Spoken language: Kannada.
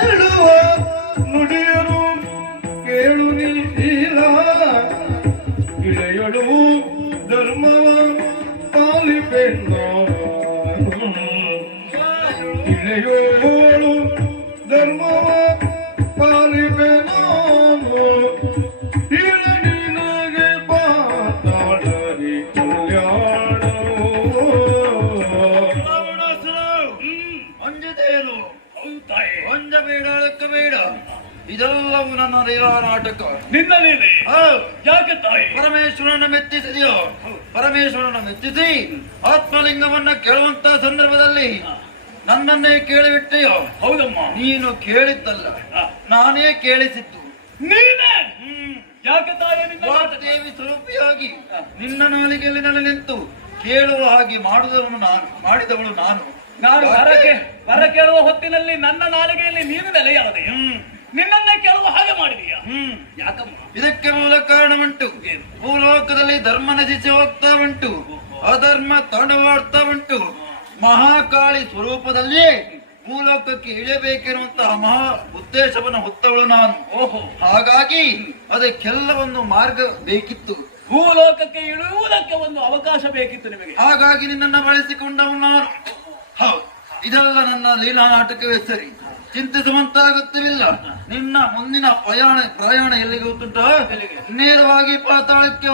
ಹೇಳುವ ನುಡಿಯರು ಕೇಳು ನೀಲ ಗಿಳೆಯಳು ಧರ್ಮವ ಪಾಲಿಪೆನ್ನ ಗಿಳೆಯೋಳು ಧರ್ಮವ ಪಾಲಿಪೆ ನಾನು ನಿನಗೆ ಪಾತಾಳರಿ ಕಲ್ಯಾಣ ಅಂಜದೇನು ಅಂಜಬೇಡ ಅಳಕಬೇಡ ಇದೆಲ್ಲವೂ ನನ್ನ ಲೀಲಾ ನಾಟಕ. ನಿನ್ನ ಲೀಲೆ ಯಾಕೆ ತಾಯಿ? ಪರಮೇಶ್ವರನ ಮೆಚ್ಚಿಸಿದೆಯೋ? ಪರಮೇಶ್ವರನ ಮೆಚ್ಚಿಸಿ ಆತ್ಮಲಿಂಗವನ್ನ ಕೇಳುವಂತ ಸಂದರ್ಭದಲ್ಲಿ ನನ್ನನ್ನೇ ಕೇಳಿಬಿಟ್ಟೆಯೋ? ಹೌದಮ್ಮ, ನೀನು ಕೇಳಿದ್ದಲ್ಲ, ನಾನೇ ಕೇಳಿಸಿದ್ದು. ನೀನೇ ಯಾಕೆ ತಾಯಿ? ನಿನ್ನ ದೇವಿ ಸ್ವರೂಪಿಯಾಗಿ ನಿನ್ನ ನಾಲಿಗೆಯಲ್ಲಿ ನಾನು ನಿಂತು ಕೇಳುವ ಹಾಗೆ ಮಾಡಿದವಳು ನಾನು. ವರ ಕೇಳುವ ಹೊತ್ತಿನಲ್ಲಿ ನನ್ನ ನಾಲಿಗೆಯಲ್ಲಿ ನೀನು ನೆಲೆಯಾದೆ. ನಿನ್ನನ್ನೇ ಕೇಳುವ ಹಾಗೆ ಮಾಡಿದೀಯಾ? ಯಾಕಮ್ಮ? ಇದಕ್ಕೆ ಮೂಲ ಕಾರಣ ಉಂಟು. ಭೂಲೋಕದಲ್ಲಿ ಧರ್ಮ ನಶಿಸಿ ಹೋಗ್ತಾ ಉಂಟು, ಅಧರ್ಮ ತಾಂಡವಾಡ್ತಾ ಉಂಟು. ಮಹಾಕಾಳಿ ಸ್ವರೂಪದಲ್ಲಿ ಭೂಲೋಕಕ್ಕೆ ಇಳಿಯಬೇಕಿರುವಂತಹ ಮಹಾ ಉದ್ದೇಶವನ್ನು ಹೊತ್ತವಳು ನಾನು. ಓಹೋ, ಹಾಗಾಗಿ ಅದಕ್ಕೆಲ್ಲ ಒಂದು ಮಾರ್ಗ ಬೇಕಿತ್ತು. ಭೂಲೋಕಕ್ಕೆ ಇಳುವುದಕ್ಕೆ ಒಂದು ಅವಕಾಶ ಬೇಕಿತ್ತು ನಿಮಗೆ. ಹಾಗಾಗಿ ನಿನ್ನನ್ನು ಬಳಸಿಕೊಂಡವನು ನಾನು. ಹೌದು, ಇದೆಲ್ಲ ನನ್ನ ಲೀಲಾ ನಾಟಕವೇ ಸರಿ. ಚಿಂತಿಸುವಂತಾಗುತ್ತಿಲ್ಲ. ನಿನ್ನ ಮುಂದಿನ ಪ್ರಯಾಣ ಎಲ್ಲಿಗೆ ಗೊತ್ತುಂಟ? ನೇರವಾಗಿ ಪಾತಾಳಕ್ಕೆ